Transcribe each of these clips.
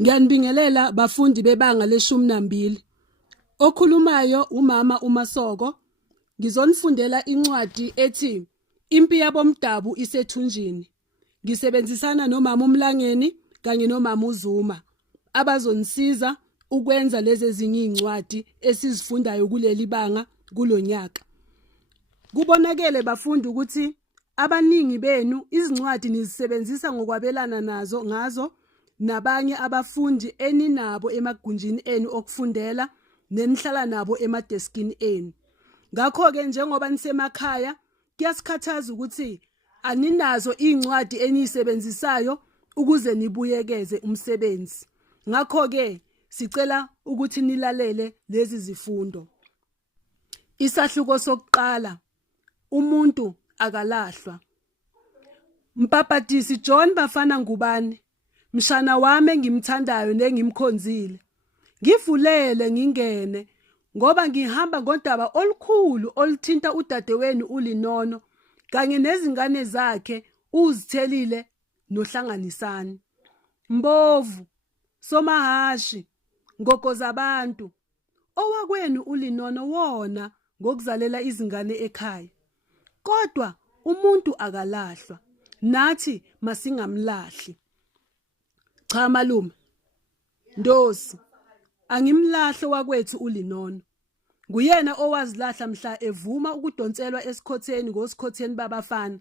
Ngiyanibingelela bafundi bebanga le12. Okhulumayo umama uMasoko. Ngizonifundela incwadi ethi Impi yabomdabu isethunjini. Ngisebenzisana nomama uMlangeni kanye nomama uZuma abazonisiza ukwenza lezi ezinye incwadi esizifundayo kuleli banga kulonyaka. Kubonakele bafundi ukuthi abaningi benu izincwadi nizisebenzisa ngokwabelana ngazo nabanye abafundi eninabo emagunjini enu okufundela nenihlala nabo emadeskini enu. Ngakho ke njengoba nisemakhaya kuyasikhathaza ukuthi aninazo incwadi enisebenzisayo ukuze nibuyekeze umsebenzi. Ngakho ke sicela ukuthi nilalele lezi zifundo. Isahluko sokuqala, umuntu akalahlwa. Mpapatisi John Bafana Ngubane, mshana wami engimthandayo nengimkhonzile. Ngivulele ngingene ngoba ngihamba ngodaba olukhulu oluthinta udadewenu uLinono kanye nezingane zakhe uZithelile noHlanganisani. Mbovu, Somahashi, Ngogozabantu, owakwenu uLinono wona ngokuzalela izingane ekhaya. Kodwa umuntu akalahlwa, nathi masingamlahli. Cha malume, Ndosi, angimlahlo wakwethu uLinono. Nguyena owazilahla mhla evuma ukudonselwa esikhotheni ngosikhotheni babafana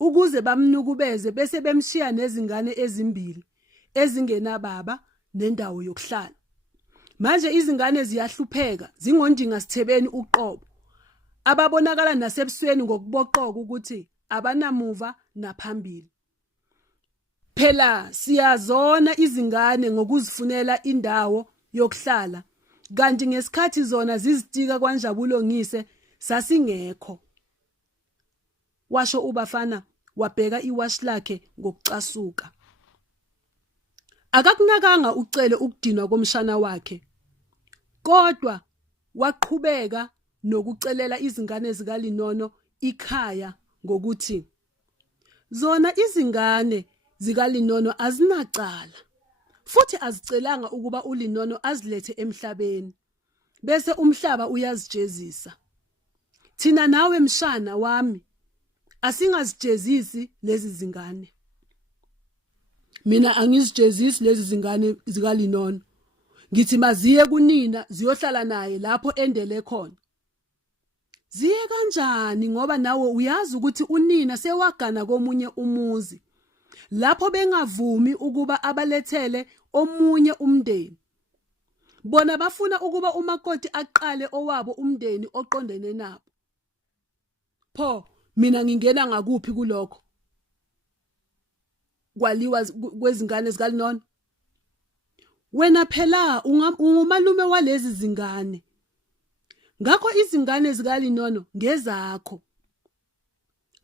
ukuze bamnukubeze bese bemshiya nezingane ezimbili ezingenababa nendawo yokuhlala. Manje izingane ziyahlupheka zingondinga sithebeni uqobo ababonakala nasebusweni ngokuboqoka ukuthi abanamuva naphambili. Phela siyazona izingane ngokuzifunela indawo yokuhlala kanti ngesikhathi zona zizitika kwaNjabulo ngise sasingekho. Washo uBafana wabheka iwashi lakhe ngokucasuka. Akakunakanga ucele ukudinwa komshana wakhe, kodwa waqhubeka nokucelela izingane zikaLinono ikhaya ngokuthi zona izingane zikaLinono azinacala futhi azicelanga ukuba uLinono azilethe emhlabeni bese umhlaba uyazijezisa. Thina nawe mshana wami asingazijezisi lezi zingane. Mina angizijezisi lezi zingane zikaLinono. Ngithi maziye kunina ziyohlala naye lapho endele khona. Ziye kanjani ngoba nawe uyazi ukuthi unina sewagana komunye umuzi lapho bengavumi ukuba abalethele omunye umndeni. Bona bafuna ukuba umakoti aqale owabo umndeni oqondene nabo. Pho mina ngingena ngakuphi kulokho? Kwaliwa kwezingane zikaLinono. Wena phela ungumalume walezi zingane. Ngakho izingane zikaLinono ngezakho.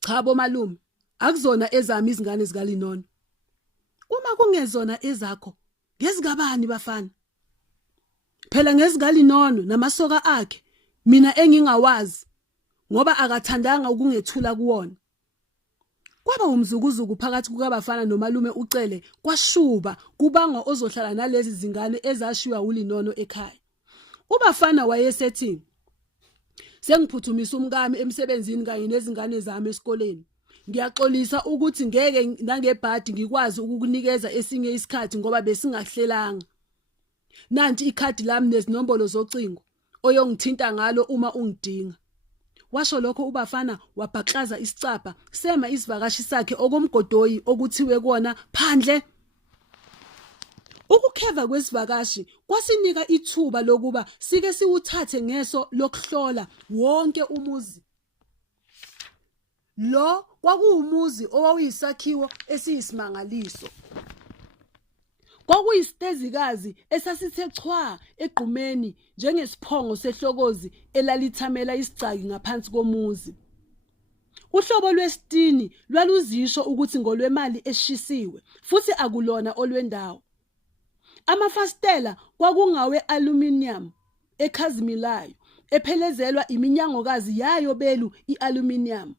Cha bo malume, akuzona ezami izingane zikaLinono. Uma kungezona ezakho, ngezikabani bafana? Phela ngezikaLinono namasoka akhe mina engingawazi ngoba akathandanga ukungethula kuwona. Kwaba umzukuzuku phakathi kukaBafana nomalume uCele kwashuba kubanga ozohlala nalezi zingane ezashiwa uLinono ekhaya. uBafana wayesethi sengiphuthumisa umkami emsebenzini kanye nezingane zami esikoleni. Ngiyaxolisa ukuthi ngeke nangebhadi ngikwazi ukukunikeza esinye isikhathi ngoba besingahlelanga. Nanti ikhadi lami nezinombolo zocingo oyongithinta ngalo uma ungidinga. Washo lokho uBafana wabhaklaza isicapha sema isivakashi sakhe okomgodoyi okuthiwe kona phandle. Ukukheva kwesivakashi kwasinika ithuba lokuba sike siwuthathe ngeso lokuhlola wonke umuzi. Lo kwakuwumuzi owawuyisakhiwo esiyisimangaliso. Kwakuyisitezikazi esasithe chwa egqumeni njengesiphongo sehlokozi elalithamela isicaki ngaphansi komuzi. Uhlobo lwesitini lwaluzisho ukuthi ngolwemali eshisiwe futhi akulona olwendawo. Amafastela kwakungawe aluminium ekhazimilayo ephelezelwa iminyangokazi yayo belu ialuminium.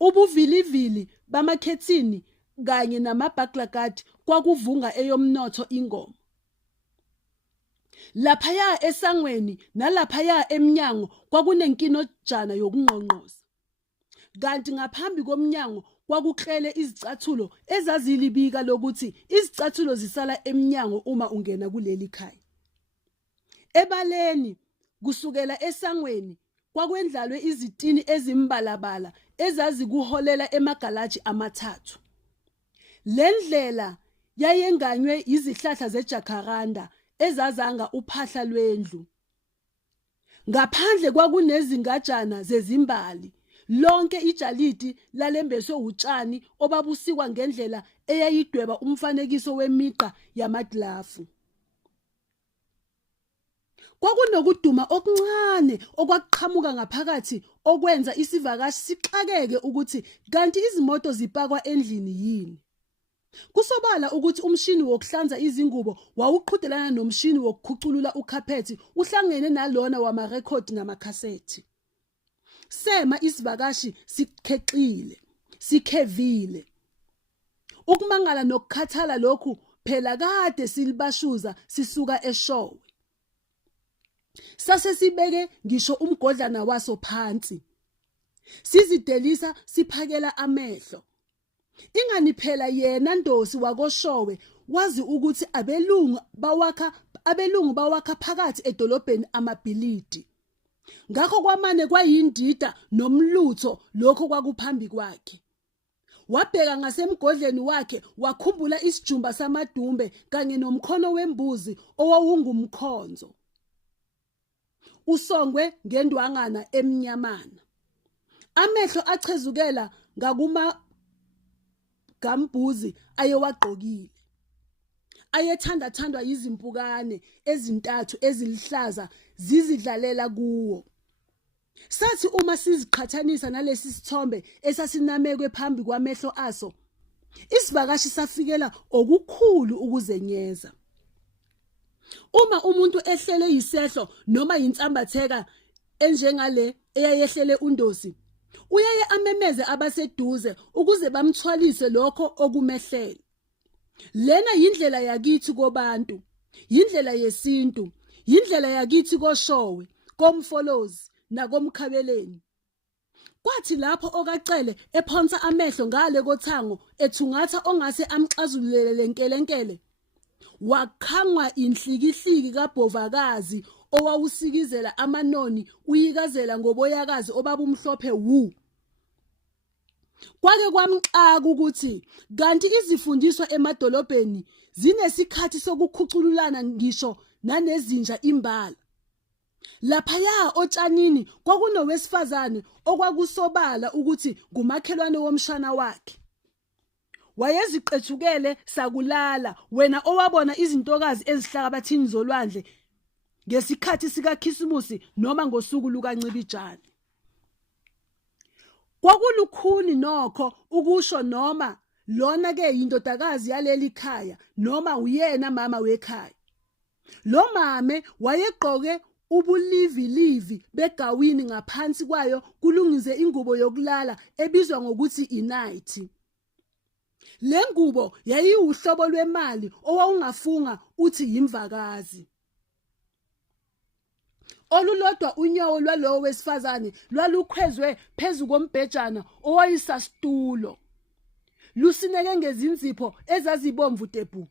Ubuvilivili bamakhethini kanye namabhaglagadi kwakuvunga eyomnotho ingoma. Laphaya esangweni nalaphaya eminyango kwakunenkinojana yokunqonqoza. Kanti ngaphambi komnyango kwakuklele izicathulo ezazilibika lokuthi izicathulo zisala eminyango uma ungena kuleli khaya. Ebaleni kusukela esangweni kwakwendlalwe izitini ezimbalabala ezazikuholela emagalaji amathathu. Lendlela yayenganywe izihlahla zejacaranda ezazanga uphahla lwendlu. Ngaphandle kwakunezingajana zezimbali. Lonke ijalidi lalembeswe utshani obabusikwa ngendlela eyayidweba umfanekiso wemiqa yamadlafu. Kwakunokuduma okuncane okwaqhamuka ngaphakathi okwenza isivakashi sixakeke ukuthi kanti izimoto zipakwa endlini yini. Kusobala ukuthi umshini wokuhlanza izingubo wawuqhudelana nomshini wokukhuculula ukhaphethi uhlangene nalona wamarekhodi namakhasethi. Sema isivakashi sikhexile, sikhevile. Ukumangala nokukhathala lokhu phela kade silibashuza sisuka eShowe. Sase sibeke ngisho umgodlana waso phansi. Sizidelisa siphakela amehlo. Ingani phela yena Ndosi wakoShowe wazi ukuthi abelungu bawakha phakathi edolobheni amabhilidi. Ngakho kwamane kwayindida nomlutho lokho kwakuphambi kwakhe. Wabheka ngasemgodleni wakhe wakhumbula isijumba samadumbe kanye nomkhono wembuzi owawungumkhonzo. Usongwe ngendwangana emnyamana. Amehlo achezukela ngakuma gambuzi ayewagqokile. Ayethandathandwa yizimpukane ezintathu ezilihlaza zizidlalela kuwo. Sathi uma siziqhathanisa nalesi sithombe esasinamekwe phambi kwamehlo aso, isivakashi safikela okukhulu ukuzenyeza. Uma umuntu ehlele yisehlo noma yinsambatheka enjengale eyayehlele uNdosi, uyaye amemeze abaseduze ukuze bamthwalise lokho okumehlele. Lena yindlela yakithi kobantu, yindlela yesintu, yindlela yakithi koShowe, komfolozi nakomkhabeleni. Kwathi lapho okacele ephonsa amehlo ngale kothango ethungatha ongase amxazulele lenkelenkele, wakhangwa inhlikihliki kaBhovakazi owawusikizela amanoni uyikazela ngoboyakazi obabumhlophe wu. Kwake kwamxaka ukuthi kanti izifundiswa emadolobheni zinesikhathi sokukhucululana ngisho nanezinja imbala. Laphaya otshanini kwakunowesifazane okwakusobala ukuthi ngumakhelwane womshana wakhe. Wayeziqethukele sakulala wena owabona izintokazi ezihlakabathini zolwandle ngesikhathi sikaKhisimusi noma ngosuku lukaNcibijane. Kwakulukhuni nokho ukusho noma lona ke indodakazi yaleli khaya noma uyena mama wekhaya. Lo mame wayegqoke ubulivilivi begawini ngaphansi kwayo kulungize ingubo yokulala ebizwa ngokuthi inight. Le ngubo yayiwuhlobo lwemali owawungafunga uthi yimvakazi. Olulodwa unyawo lwalowo wesifazane lwalukhwezwe phezu kombhejana owayisasitulo. Lusineke ngezinzipho ezazibomvu tebu.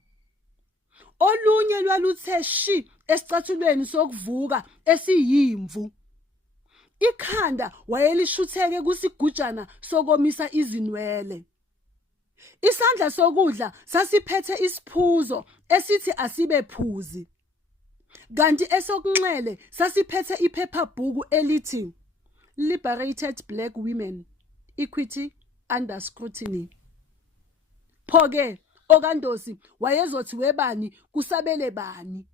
Olunye lwaluthe shi esicathulweni sokuvuka esiyimvu. Ikhanda wayelishutheke kusigujana sokomisa izinwele. Isandla sokudla sasiphethe isiphuzo esithi asibe phuzi. Kanti esokunxele sasiphethe iphephabhuku elithi Liberated Black Women, Equity Under Scrutiny. Pho-ke okaNdosi wayezothi webani kusabele bani,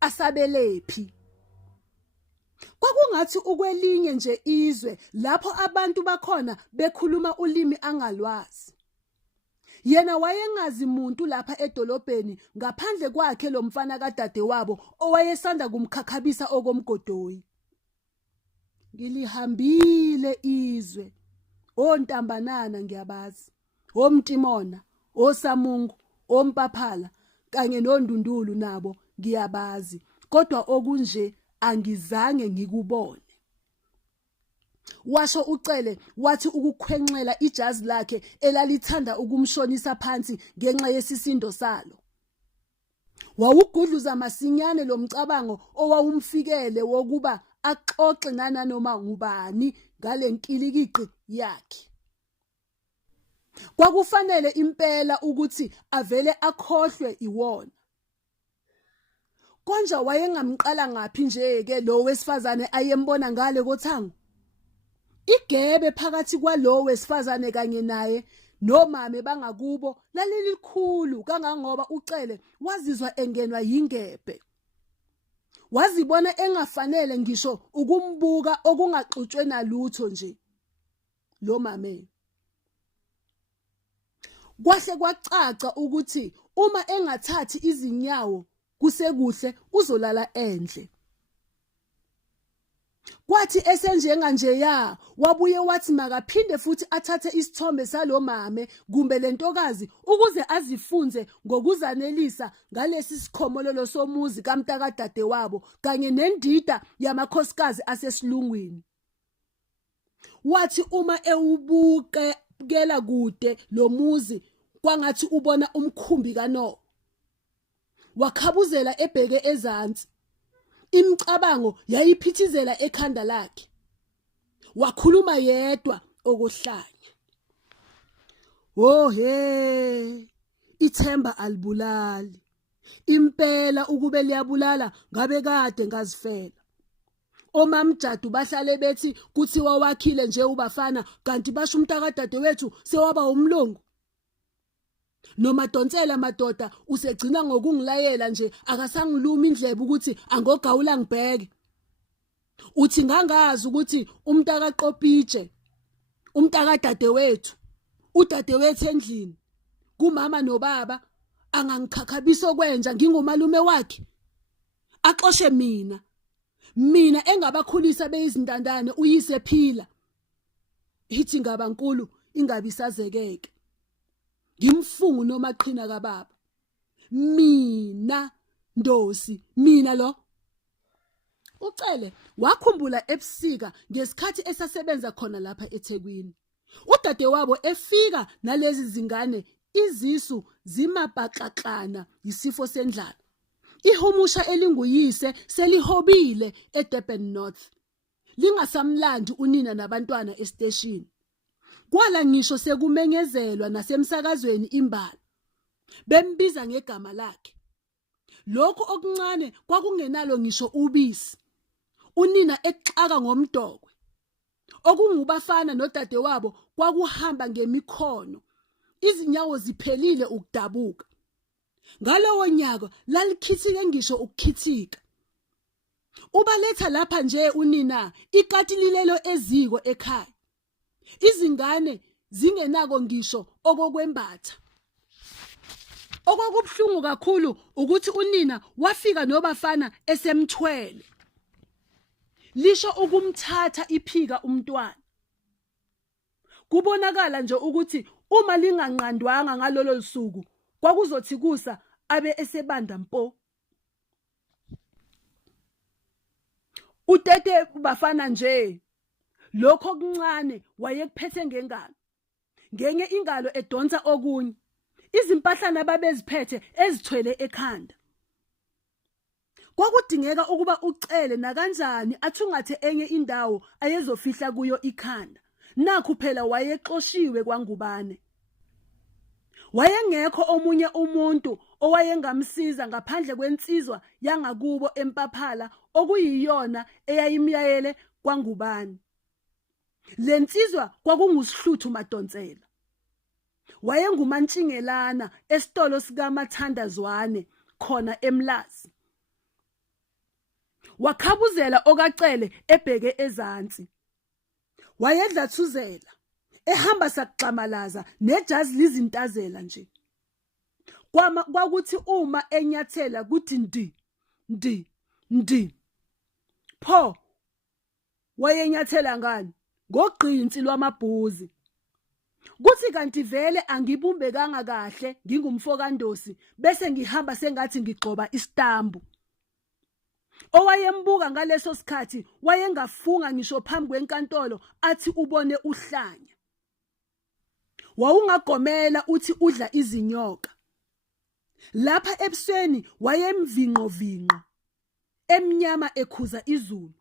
asabelephi. Kwakungathi ukwelinye nje izwe lapho abantu bakhona bekhuluma ulimi angalwazi. Yena wayengazi umuntu lapha edolobheni ngaphandle kwakhe lo mfana kadadewabo owayesanda kumkhakhabisa okomgodoyi. Ngilihambile izwe, ontambanana ngiyabazi, omtimona, oSamungu, oMpaphala kanye noNdundulu nabo ngiyabazi, kodwa okunje angizange ngikubone. Washo uCele wathi ukukhwenxela ijazi lakhe elalithanda ukumshonisa phansi ngenxa yesisindo salo. Wawugudluza masinyane lo mcabango owawumfikele wokuba axoxe nanoma ngubani ngale nkilikiki yakhe. Kwakufanele impela ukuthi avele akhohlwe iwona. Konje wayengamqala ngaphi nje-ke lo wesifazane ayembona ngale kothango? Igebe phakathi kwalo wesifazane kanye naye nomame bangakubo lalilikhulu kangangoba uCele wazizwa engenwa yingebe. Wazibona engafanele ngisho ukumbuka okungaxutshwe nalutho nje lo mame. Kwahle kwacaca ukuthi uma engathathi izinyawo kusekuhle uzolala endle. Kwathi esenjenga njeya wabuye wathi makaphinde futhi athathe isithombe salomame kumbe lentokazi ukuze azifunze ngokuzanelisa ngalesi sikhomololo somuzi kaMtakadade wabo kanye nendida yamakhosikazi asesilungwini. Wathi uma ewubukela kude lo muzi kwangathi ubona umkhumbi kaNoah. Wakhabuzela ebheke ezantsi. Imicabango yayiphithizela ekhanda lakhe. Wakhuluma yedwa okohlanya. Oh he, ithemba alibulali. Impela ukube liyabulala ngabe kade ngazifela. OMamJadu bahlale bethi kuthiwa wakhile nje ubafana kanti basho uMtakadade wethu sewaba umlungu. NoMadonsela madoda usegcina ngokungilayela nje akasangiluma indlebe ukuthi angogawula ngibheke. Uthi ngangazi ukuthi uMtakaqopije, uMtakadade wethu, udade wethu endlini, kumama nobaba angangikhakhabisa okwenja ngingomalume wakhe. Axoshe mina engabakhulisa beyizintandane uyise phila. Ithi ngabankulu ingabisazekeke. Ngimfungu nomaqhina kababa. Mina Ndosi, mina lo. uCele wakhumbula ebusika ngesikhathi esasebenza khona lapha eThekwini. Udade wabo efika nalezi zingane izisu zimabhaxaxana yisifo sendlala. Ihumusha elinguyise selihobile eDurban North. Lingasamlandi unina nabantwana estation. Kwala ngisho sekumenyezelwa nasemsakazweni imbala. Bembiza ngegama lakhe. Lokho okuncane kwakungenalo ngisho ubisi. Unina exaka ngomdokwe. Okungubafana nodade wabo kwakuhamba ngemikhono. Izinyawo ziphelile ukudabuka. Ngalowo nyaka lalikhithike ngisho ukukhithika. Ubaletha lapha nje unina ikati lilelo eziko ekhaya. Izingane zingenako ngisho okokwembatha. Okokubhlungu kakhulu ukuthi unina wafika nobafana esemthwele. Lisho ukumthatha iphika umntwana. Kubonakala nje ukuthi uma linganqandwanga ngalolo lusuku kwakuzothi kusa abe esebanda mpo. Utete bafana nje lokho okuncane wayekuphethe ngengalo. Ngenye ingalo edonsa okunye. Izimpahlana babeziphethe ezithwele ekhanda. Kwakudingeka ukuba uCele na kanjani athungathe enye indawo ayezofihla kuyo ikhanda. Nakho phela wayexoshiwe kwaNgubane. Wayengekho omunye umuntu owayengamsiza ngaphandle kwensizwa yangakubo eMpaphala okuyiyona eyayimyayele kwaNgubane. Lensizwa kwakunguSihluthu Madonsela. Wayengumantshingelana esitolo sikaMathandazwane khona eMlazi. Wakhabuzela okaCele ebheke ezantsi. Wayedlathuzela ehamba sakuxamalaza nejazi lizintazela nje. Kwakuthi uma enyathela kuthi ndi. Pho wayenyathela ngani? Ngogqinsi lwamabhuzi. kuthi kanti vele angibumbekanga kahle ngingumfokandosi bese ngihamba sengathi ngigcoba istambu. Owayembuka ngaleso sikhathi wayengafunga ngisho phambi kwenkantolo athi ubone uhlanya. Wawungagomela uthi udla izinyoka. Lapha ebusweni wayemvinqo emnyama ekhuza izulu.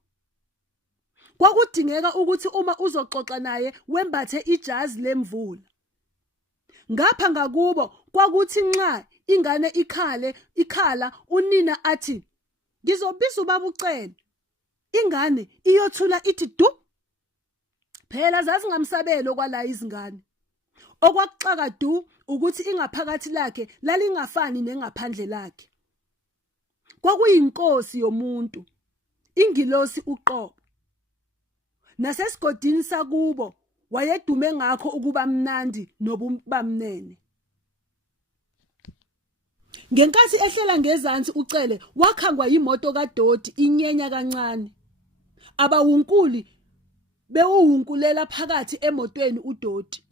Kwakudingeka ukuthi uma uzoxoxa naye wembathe ijazi lemvula. Ngapha ngakubo kwakuthi nxa ingane ikhala unina athi ngizobiza ubaba ucele. Ingane iyothula ithi du. Phela zazingamsabelo kwala izingane. Okwakuxaka du ukuthi ingaphakathi lakhe lalingafani nengaphandle lakhe. Kwakuyinkosi yomuntu, ingilosi uqobo. Nasesigodini sakubo wayedume ngakho ukuba mnandi nobumnene. Ngenkathi ehlela ngezansi ucele wakhangwa imoto kaDoti inyenya kancane. Abawunkuli bewuhunkulela phakathi emotweni uDoti.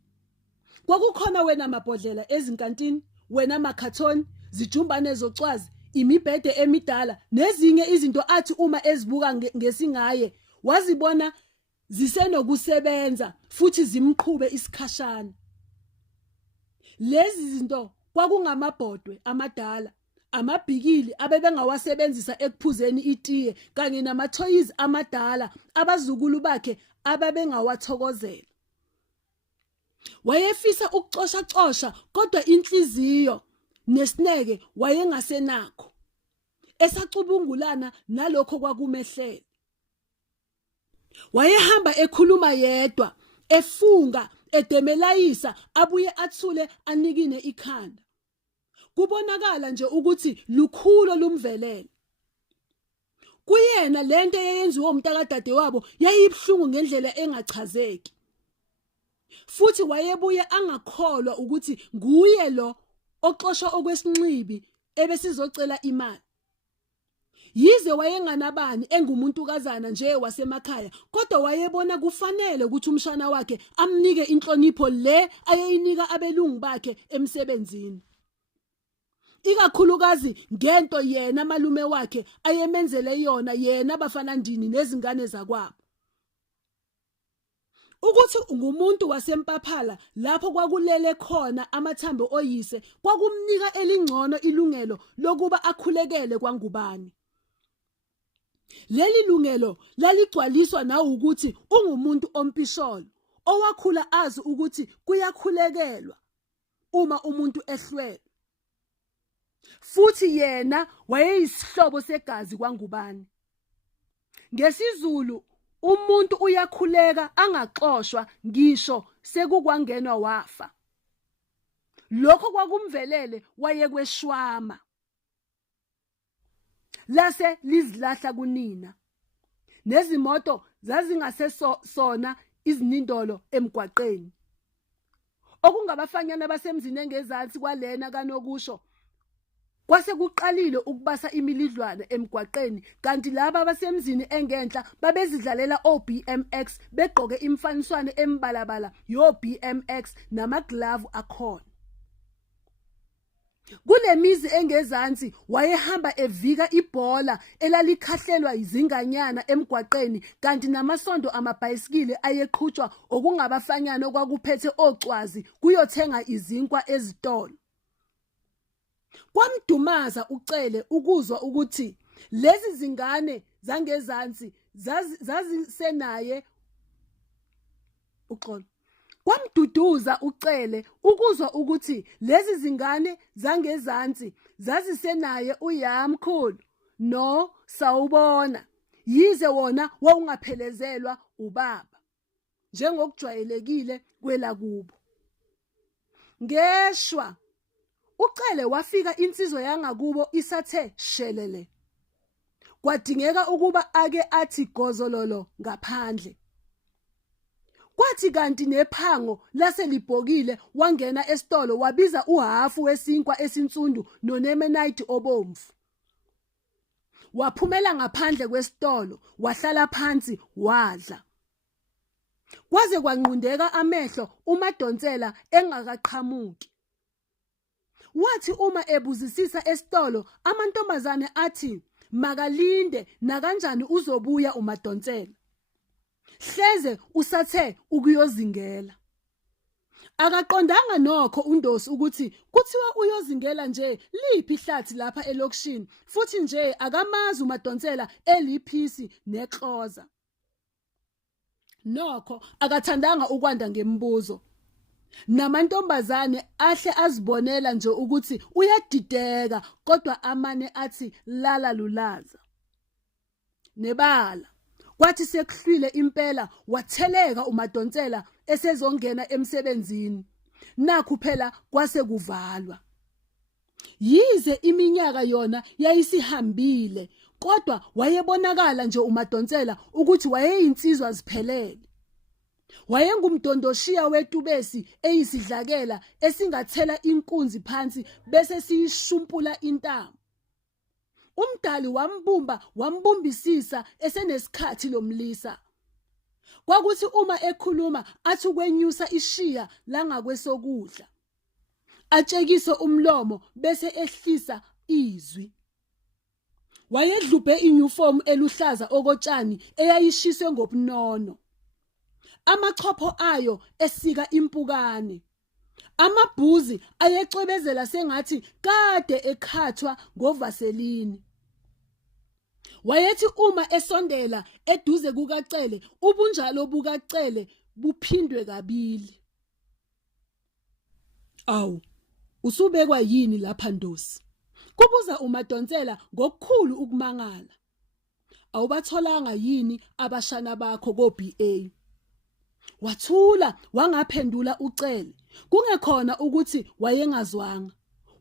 Kwakukhona wena mabhodlela ezinkantini, wena makhathoni, zijumbane zocwazi, imibhede emidala nezinye izinto athi uma ezibuka ngesingaye wazibona zisenokusebenza futhi zimqhube isikhashana. Lezi zinto kwakungamabhodwe amadala, amabhikili abebengawasebenzisa ekuphuzeni itiye kanye namathoyizi amadala abazukulu bakhe ababengawathokozela. Wayefisa ukuxosha kodwa inhliziyo nesineke wayengasenakho. Esacubungulana nalokho kwakumehlela. Wayehamba ekhuluma yedwa, efunga, edemelayisa, abuye athule anikine ikhanda. Kubonakala nje ukuthi lukhulo lumvelele. Kuyena lento eyenziwe umntakadadewabo yayibhlungu ngendlela engachazeki. Futhi wayebuye angakholwa ukuthi nguye lo oxoshwa okwesinqibi ebesizocela imali. Yize wayenganabani engumuntukazana nje wasemakhaya, kodwa wayebona kufanele ukuthi umshana wakhe amnike inhlonipho le ayeyinika abelungu bakhe emsebenzini. Ikakhulukazi ngento yena malume wakhe ayemenzele yona yena bafana ndini nezingane zakwabo. Ukuthi ngumuntu wasempaphala lapho kwakulele khona amathambo oyise kwakumnika elingcono ilungelo lokuba akhulekele kwangubani. Leli lungelo laligcwaliswa na ukuthi ungumuntu ompisholo owakhula azi ukuthi kuyakhulekelwa uma umuntu ehlwele. Futhi yena wayeyisihlobo segazi kwangubani. NgesiZulu umuntu uyakhuleka angaxoshwa ngisho sekukwangenwa wafa. Lokho kwakumvelele wayekweshwama. Lase lizilahla kunina. Nezimoto zazingasesona izinindolo emgwaqeni. Okungabafanyana basemzini engezansi kwalena kanokusho. Kwase kuqalile ukubasa imilidlwana emgwaqeni kanti laba abasemzini engenhla babezidlalela oBMX begqoke imfaniswane embalabala yoBMX namaglavu akhona. Kule mizi engezansi wayehamba evika ibhola elalikhahlelwa izinganyana emgwaqeni kanti namasondo amabhayisikile ayeqhutshwa okungabafanyana okwakuphethe ocwazi kuyothenga izinkwa ezitolo. Kwamdumaza ucele ukuzwa ukuthi lezi zingane zangezansi zazisenaye uxolo. Kwamduduza ucele ukuzwa ukuthi lezi zingane zangezansi zazisenaye uyamkhulu no sawubona yize wona wawungaphelezelwa ubaba njengokujwayelekile kwelakubo. Ngeshwa ucele wafika insizwa yangakubo isathe shelele. Kwadingeka ukuba ake athi gozololo ngaphandle. Kwathi kanti nephango lase libhokile wangena esitolo wabiza uhafu wesinkwa esinsundu nonemenite obomvu. Waphumela ngaphandle kwesitolo wahlala phansi wadla. Kwaze kwanqundeka amehlo uMadonsela engakaqhamuki. Wathi uma ebuzisisa esitolo amantombazane athi makalinde nakanjani uzobuya uMadonsela. Hleze usathe ukuyozingela. Akaqondanga nokho uNdosi ukuthi kuthiwa uyozingela nje liphi ihlathi lapha elokishini futhi nje akamazi uMadonsela eliphisi nekloza. Nokho akathandanga ukwanda ngembuzo. Namantombazane ahle azibonela nje ukuthi uyadideka kodwa amane athi lala lulaza. Nebala kwathi sekuhlwile impela watheleka uMadonsela esezongena emsebenzini. Nakhu phela kwase kuvalwa. Yize iminyaka yona yayisihambile kodwa wayebonakala nje uMadonsela ukuthi wayeyinsizwa ziphelele. Wayengumdondoshiya wetubesi eyisidlakela esingathela inkunzi phansi bese siyishumpula intamo. Umdali wambumbisisa esenesikhathi lomlisa. Kwakuthi uma ekhuluma athi ukwenyusa ishiya langakwesokudla. Atshekise umlomo bese ehlisa izwi. Wayedlubhe iuniform eluhlaza okotshani eyayishiswe ngobunono. Amachopho ayo esika impukane. Amabhuzi ayecwebezela sengathi kade ekhathwa ngovaselini. Wayethi uma esondela eduze kukaCele ubunjalo bukaCele buphindwe kabili. Awu, usubekwa yini lapha Ndosi? Kubuza uMadonsela ngokukhulu ukumangala. Awubatholanga yini abashana bakho koBA? Wathula wangaphendula uCele. Kungekhona ukuthi wayengazwanga.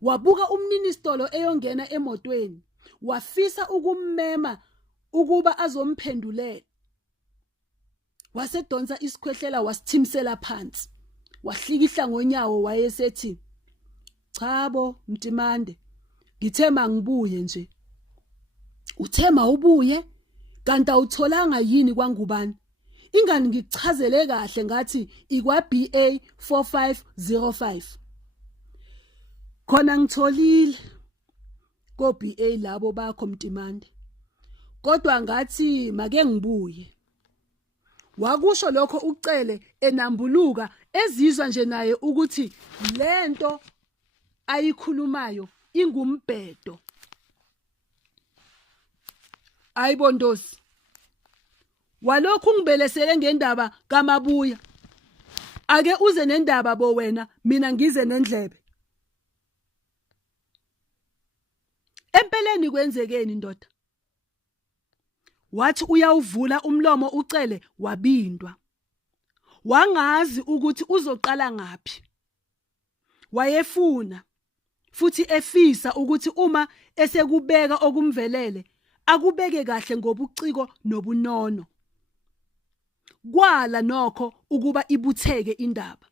Wabuka umninisitolo eyongena emotweni. Wafisa ukummema ukuba azomphendulela. Wasedonsa isikhwehlela wasithimsela phansi. Wahlikihla ngonyawo wayesethi, "Chabo Mtimande, ngithema ngibuye nje." "Uthema ubuye? Kanti awutholanga yini kwangubani? Ingani ngikuchazele kahle ngathi ikwa BA 4505." "Khona ngitholile ko BA labo bakho Mtimande. Kodwa ngathi make ngibuye." Wakusho lokho uCele enambuluka ezizwa nje naye ukuthi lento ayikhulumayo ingumbhedo. "Ayibo Ndosi, walokhu ngibelesele ngendaba kaMabuya. Ake uze nendaba bo wena mina ngize nendlebe." "Empeleni kwenzekeni ndoda?" Wathi uyawuvula umlomo uCele wabindwa. Wangazi ukuthi uzoqala ngaphi. Wayefuna futhi efisa ukuthi uma esekubeka okumvelele akubeke kahle ngobuciko nobunono. Kwala nokho ukuba ibutheke indaba.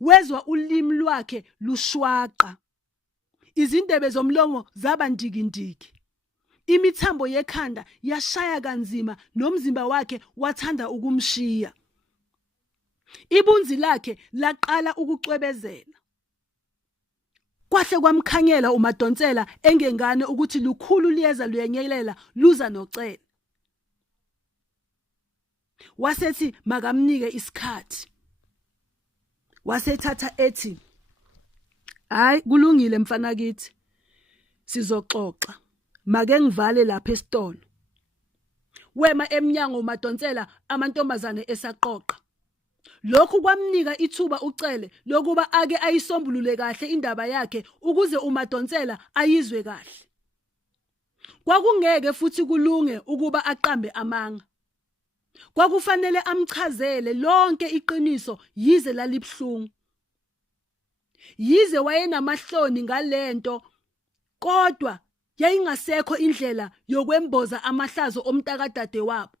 Wezwa ulimi lwakhe lushwaqa. Izindebe zomlomo zaba ndikindiki. Imithambo yekhanda yashaya kanzima nomzimba wakhe wathanda ukumshiya. Ibunzi lakhe laqala ukucwebezela. Kwahle kwamkhanyela uMadonsela engengane ukuthi lukhulu liyeza luyenyelela luza noCele. Wasethi makamnike isikhathi. Wasethatha ethi, "Hayi kulungile mfana kithi. Sizoxoxa. Make ngivale lapha esitolo." Wema eminyango uMadonsela amantombazane esaqoqa. Lokhu kwamnika ithuba uCele lokuba ake ayisombulule kahle indaba yakhe ukuze uMadonsela ayizwe kahle. Kwakungeke futhi kulunge ukuba aqambe amanga. Kwakufanele amchazele lonke iqiniso yize lalibhlungu. Yize wayenamahloni ngalento kodwa yayingasekho indlela yokwemboza amahlazo omntakadade wabo.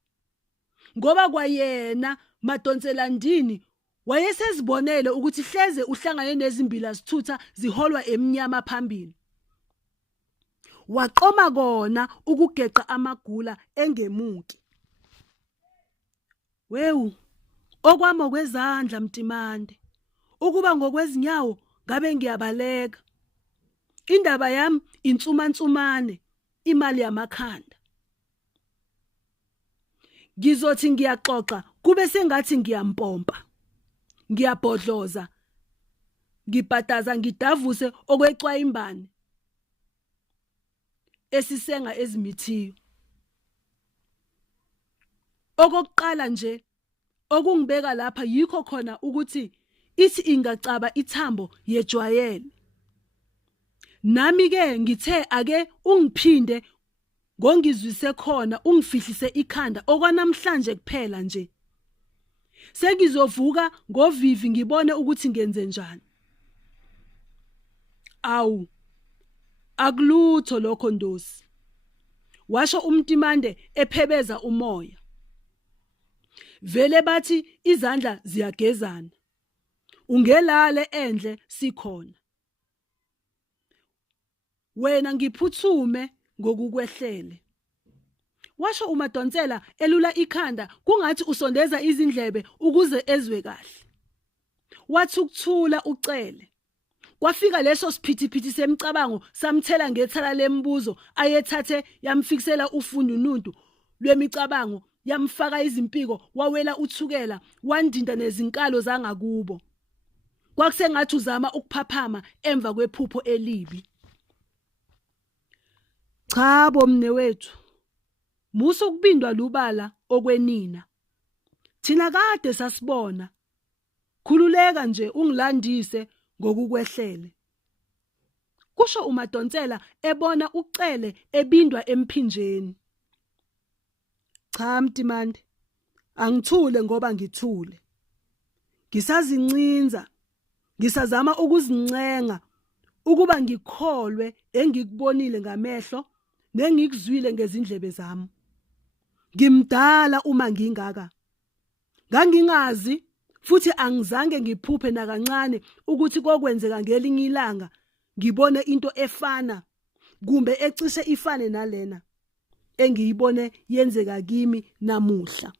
Ngoba kwayena Madonsela Ndini wayesezibonele ukuthi hleze uhlangane nezimbila zithutha ziholwa eminyama phambili. Waqoma kona ukugeqa amagula engemuki. "Wewu, okwami okwezandla Mtimande, ukuba ngokwezinyawo ngabe ngiyabaleka. Indaba yami insumansumane, imali yamakhanda. Ngizothi ngiyaxoxa kube sengathi ngiyampompa, ngiyabhodloza, ngibhadaza ngidavuse okwecwayimbane esisenga ezimithiyo. Okokuqala nje okungibeka lapha yikho khona ukuthi ithi ingacaba ithambo yejwayele. Nami ke ngithe ake ungiphinde ngongizwise khona ungifihlise ikhanda okwanamhlanje kuphela nje. Sengizovuka ngovivi ngibone ukuthi ngenze njani. Awu, akulutho lokho Ndosi, washo uMtimande ephebeza umoya. Vele bathi izandla ziyagezana. Ungelale endle sikhona. Wena ngiphuthume ngokukwehlele, washo uMadonsela elula ikhanda kungathi usondeza izindlebe ukuze ezwe kahle. Wathi ukuthula ucele. Kwafika leso siphithiphithi semcabango samthela ngethala lembuzo ayethathe yamfikisela ufundununtu lwemicabango, yamfaka izimpiko, wawela uthukela, wandinda nezinkalo zangakubo. Kwakusengathi uzama ukuphaphama emva kwephupho elibi. Cha bo mnewethu, muso kubindwa lubala okwenina. Thina kade sasibona. Khululeka nje ungilandise ngokukwehlele. Kusho uMadonsela ebona ucele ebindwa emphinjeni. Cha Mtimande, angithule ngoba ngithule. Ngisazincinza, ngisazama ukuzincenga ukuba ngikholwe engikubonile ngamehlo nengikuzwile ngezindlebe zami. Ngimdala uma ngingaka. Ngangingazi futhi angizange ngiphuphe nakancane ukuthi kokwenzeka ngelinye ilanga ngibone into efana kumbe ecishe ifane nalena engiyibone yenzeka kimi namuhla.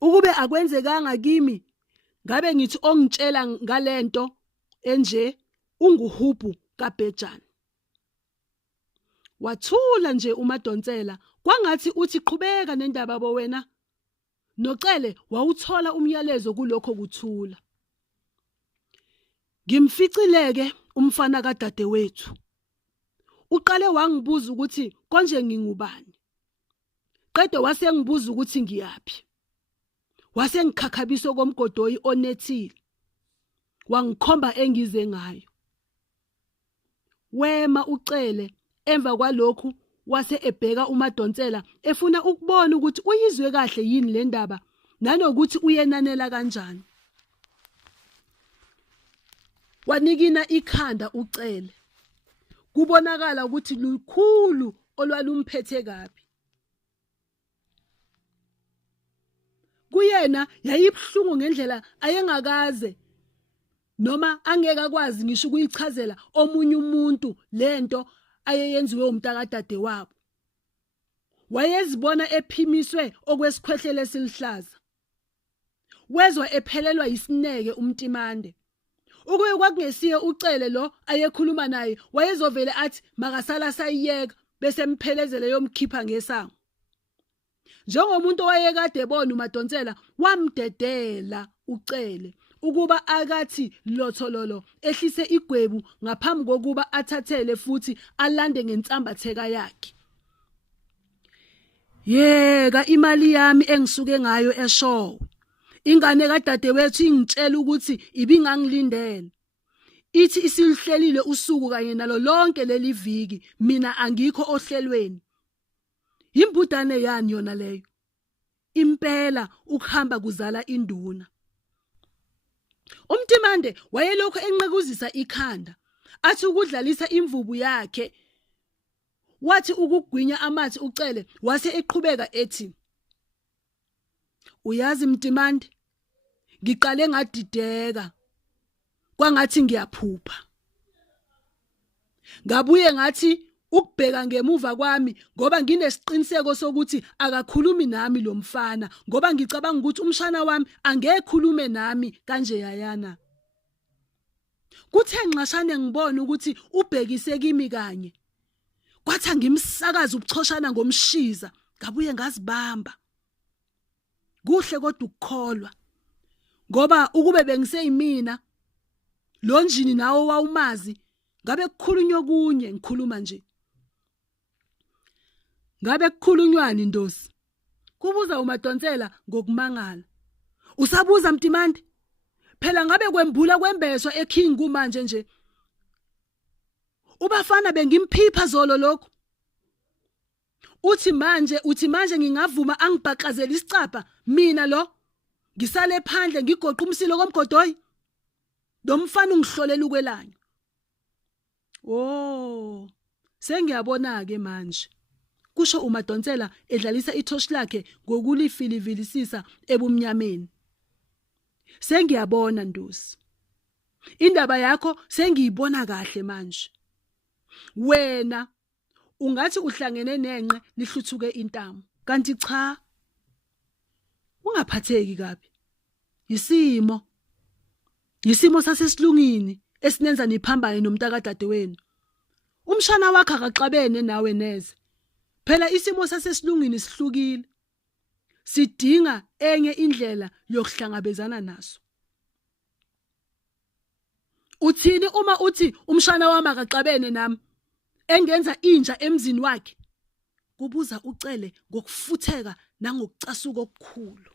Ukube akwenzekanga kimi ngabe ngithi ongitshela ngalento enje unguhubhu kaBhejane. Wathula nje uMadonsela kwangathi uthi qhubeka nendaba bo wena. Nocele wawuthola umyalezo kulokho kuthula. Ngimficileke umfana kadadewethu. Uqale wangibuza ukuthi konje ngingubani. Qede wasengibuza ukuthi ngiyaphi. Wasengikhakhabisa komgodoyi onethile. Wangikhomba engize ngayo. Wema ucele emva kwalokhu wase ebheka uMadonsela efuna ukubona ukuthi uyizwe kahle yini le ndaba nanokuthi uyenanela kanjani. Wanikina ikhanda ucele. Kubonakala ukuthi lukhulu olwalumphethe kabi. Kuyena yayibhlungu ngendlela ayengakaze noma angeke akwazi ngisho ukuyichazela omunye umuntu lento ayeyenziwe umntakadade wabo. Wayezibona ephimiswe okwesikhwehlele esilihlaza. Wezwa ephelelwa isineke uMtimande. Ukuye kwakungesiye ucele lo ayekhuluma naye wayezovele athi makasala sayiyeka bese emphelezele yomkhipha ngesango. Njengomuntu owayekade ebona uMadonsela wamdedela ucele ukuba akathi lothololo ehlise igwebu ngaphambi kokuba athathele futhi alande ngensambatheka yakhe. Yeka imali yami engisuke ngayo eShowe. Ingane kadadewethu ingitshela ukuthi ibingangilindele. Ithi isilihlelile usuku kanye nalo lonke leli viki mina angikho ohlelweni. Imbudane yani yona leyo. Impela ukuhamba kuzala induna. uMtimande wayelokho enqekuzisa ikhanda athi ukudlalisa imvubu yakhe. Wathi ukugwinya amathi ucele wase eqhubeka ethi, uyazi Mtimande, ngiqale ngadideka kwangathi ngiyaphupha. Ngabuye ngathi ukubheka ngemuva kwami ngoba nginesiqiniseko sokuthi akakhulumi nami lo mfana ngoba ngicabanga ukuthi umshana wami angekhulume nami kanje yayana. Kuthe nxashane ngibona ukuthi ubhekise kimi kanye. Kwathi ngimsakaza ubuchoshana ngomshiza, ngabuye ngazibamba. Kuhle kodwa ukukholwa. Ngoba ukube bengiseyimina, lo njini nawo wawumazi, ngabe kukhulunywa kunye ngikhuluma nje. Ngabe kukhulunywani Ndosi? Kubuza uMadonsela ngokumangala. Usabuza Mtimandi? Phela ngabe kwembula kwembeswa eKing kumanje nje. Ubafana bengimphipha zolo lokho. Uthi manje ngingavuma angibhaqazela isicapha mina lo. Ngisale phandle ngigoqa umsilo komgodoyi. Domfana ungihlolela ukwelanya. Oh, sengiyabona ke manje. Kusho uMadonsela edlalisa ithoshi lakhe ngokulifilivilisisa ebumnyameni. Sengiyabona Ndosi. Indaba yakho sengiyibona kahle manje. Wena ungathi uhlangene nenqe lihluthuke intamo. Kanti cha. Ungaphatheki kabi. Yisimo sasesilungini esinenza niphambane nomntakadade wenu. Umshana wakhe akaxabene nawe neze. Phela isimo sasesilungini sihlukile. Sidinga enye indlela yokuhlangabezana naso. Uthini uma uthi umshana wami akaxabene nami? Engenza inja emzini wakhe. Kubuza ucele ngokufutheka nangokucasuka okukhulu.